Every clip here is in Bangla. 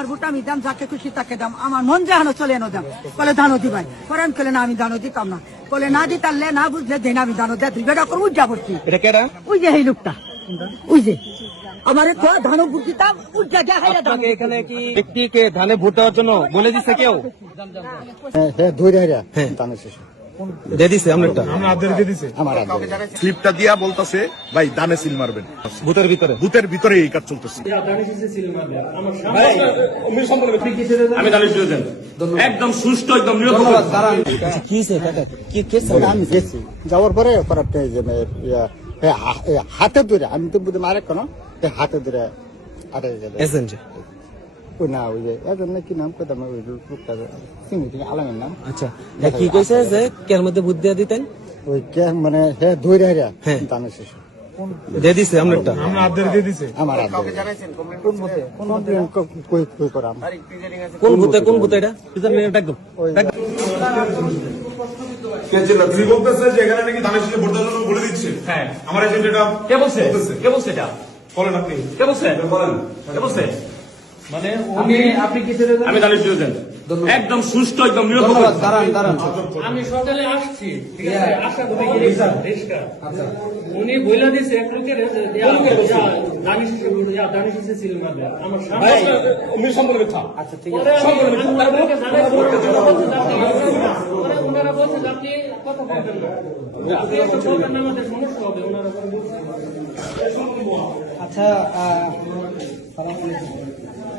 আমার ভোট আমি দাম যাকে খুশি তাকে দাম। আমার মন যাহানো চলে এনো দাম। বলে ধানো দিবাই আমি কলে না আমি দানো দিতাম না। বলে না দিতারলে না বুঝলে দেন আমি দানো দেয় তুই বেটা করে উজ্জা কেডা? ওই যে এই লোকটা। ওই যে। আমারে তো ধানো ভোট দিতাম উজ্জা হাইরা দাম। এখানে কি ব্যক্তিকে ধানে ভোট দেওয়ার জন্য বলে দিছে কেউ? হ্যাঁ ধরে হাইরা। দানের শেষে। দিয়ে দিছে আমার আগে স্লিপটা দিয়া বলতেছে ভাই দানে সিল মারবেন। ভূতের ভিতরে। ভূতের ভিতরে এই কাজ চলতেছে। আমি দালিশ দিয়েছেন একদম সুষ্ঠু একদম নিরপেক্ষ। কি হয়েছে কাকা? কি কেস আমি গেছি যাওয়ার পরে যে হাতে ধরে আমি তো বুঝি মারে কেন হাতে ধরে আরে গেলে। ওই না ওই যে এজন কি নাম ওই লোকটা চিনি আলামের নাম? আচ্ছা কি কইছে যে কের মধ্যে ভূত দিতেন? ওই কে মানে হে ধরে হাইরা হ্যাঁ। দানের শেষে। দিয়ে দিছে আমার কোন মতে কোন মতে কই কই করাম কোন ভূতে কোন ভূতে এটা? পিছন মিনিট একদম একদম। তুমি বলতেছে যে এখানে নাকি ধানের শীষে ভোট দেওয়ার বলে দিচ্ছে। হ্যাঁ। আমার এজেন্ট এটা কে বলছে? কে বলছে এটা? বলেন আপনি। কে বলছে? বলেন। কে বলছে? মানে উনি আপনি কি আমি একদম সুষ্ঠু একদম নিরপেক্ষ। আমি সকালে আসছি ঠিক আছে? আশা করি কি রিক্সা উনি বইলা দিছে এক লোকের দানিশ দানিশ ছিল মারবে আমার সামনে উনি সম্পূর্ণ মিথ্যা। আচ্ছা ঠিক আছে। ওনারা বলছে আপনি কথা বলবেন না। আপনি বলবেন না আমাদের সমস্যা হবে ওনারা বলছে।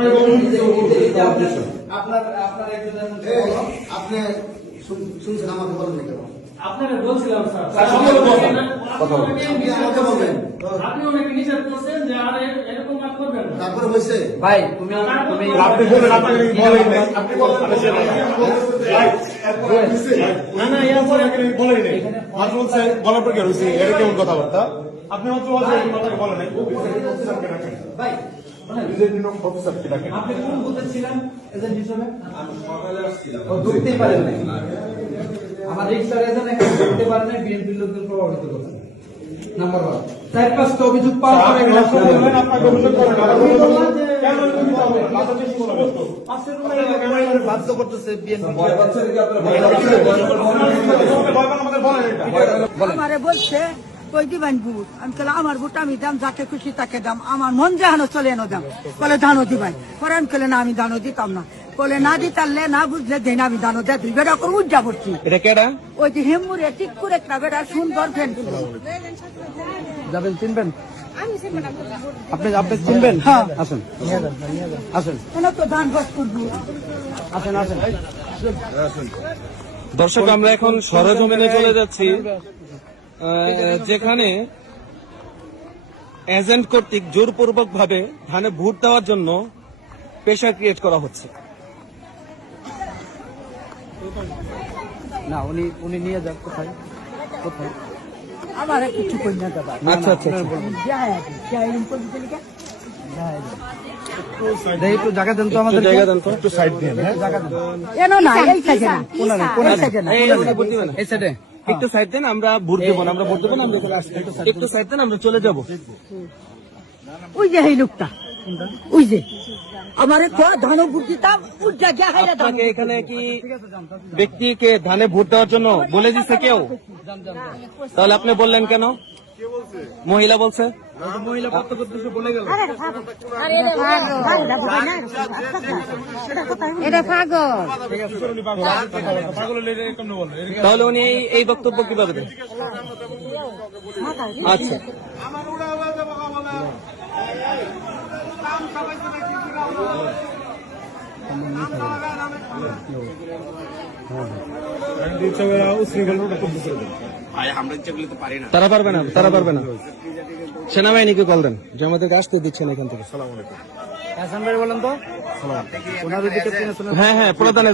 পাইছি আপনি শুনছেন আমাকে বলেন না কেন আপনারা বলছিলাম স্যার। আপনি অনেকে নিষেধ করছেন যে আর এরকম আর করবেন না। তারপরে হয়েছে? আপনি বলেন আপনাকে বলেন। আপনি বলেন। না না ইয়া পরে বলেন নাই। মানুষ বলছে বলার পর কি হয়েছে? এটা কেমন কথাবার্তা? আপনি হচ্ছে বলেন নাই। অফিসারকে রাখেন ভাই নিজের জন্য অফিসারকে আপনি কোন বুথে ছিলেন এজেন্ট হিসেবে? ও ঢুকতেই পারেন নাই। আমার রিক্সার এজেন্ট এখানে ঢুকতে পারেন নাই বিএনপির লোকদের প্রভাবিত করছে। নাম্বার ওয়ান চার পাঁচটা অভিযোগ পাওয়ার পরে আপনাকে অভিযোগ করবেন। না। আমি বললাম যে কেন এরকম দিতে হবে? বাধা সৃষ্টি করা ব্যস্ত। বাধ্য করতেছে বলছে কই দিবেন আমি কলে আমার আমি দাম যাকে খুশি তাকে দাম। আমার মন যাহানো চলে এনো দাম। বলে ধানো দিবাই। পরে আমি না আমি দানো দিতাম না। বলে না দিতারলে না বুঝলে দেন আমি দানো দেয় তুই বেটা করে উজ্জা পড়ছি ওই যে হেমুরে ঠিক করে একটা বেটা সুন্দর ফ্যান। যাবেন চিনবেন? আপনি আপনি চিনবেন? হ্যাঁ। আসেন। আসেন। তো ধান বস করব? আসেন আসেন। দর্শক আমরা এখন সরজমিনে চলে যাচ্ছি। যেখানে এজেন্ট কর্তৃক জোরপূর্বক ভাবে ধানে ভোট দেওয়ার জন্য প্রেশার ক্রিয়েট করা হচ্ছে না উনি উনি নিয়ে যান কোথায় কোথায় আমার কিছু দাদা আচ্ছা আচ্ছা আচ্ছা। জায়গা দেন তো আমাদের জায়গা দেন তো একটু সাইড দিয়ে হ্যাঁ এনো না এই সাইজে না এই সাইজে না এই, ওখানে ভোট না। এই সাইডে একটু সাইড দেন আমরা ভোট দেবো না আমরা ভোট দেবো না আমরা এখানে আসছি। একটু সাইড দেন আমরা চলে যাব ওই যে এই লোকটা ওই যে আমারে তো ধানো ভোট দিতাম যা আপনাকে এখানে কি ব্যক্তিকে ধানে ভোট দেওয়ার জন্য বলে দিচ্ছে কেউ তাহলে আপনি বললেন কেন মহিলা বলছে। মহিলা করতেছে বলে গেল। এটা পাগল তাহলে উনি এই- এই বক্তব্য কীভাবে দেন আচ্ছা। তারা পারবে না তারা পারবে না। সেনাবাহিনীকে কল দেন? যে আমাদেরকে আসতে দিচ্ছেন এখান থেকে। হ্যাঁ হ্যাঁ প্রধান